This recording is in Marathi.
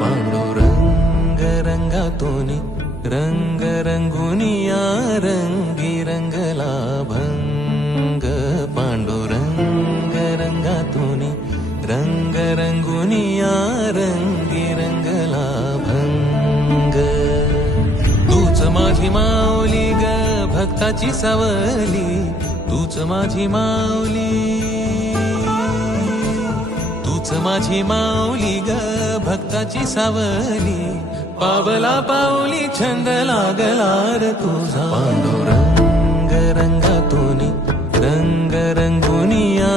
पांडुरंग रंगातूनी रंग रंगुनिया रंगी रंगला भंग. पांडुरंग रंगातूनी रंग रंगुनिया रंगी रंगला भंग. तूच माझी माऊली ग भक्ताची सावली, तूच माझी माऊली, तूच माझी माऊली ग भक्ताची सावली. पावला पाऊली छंद लागला रे तुझा. पांडुरंग रंगातूनी रंग रंगुनिया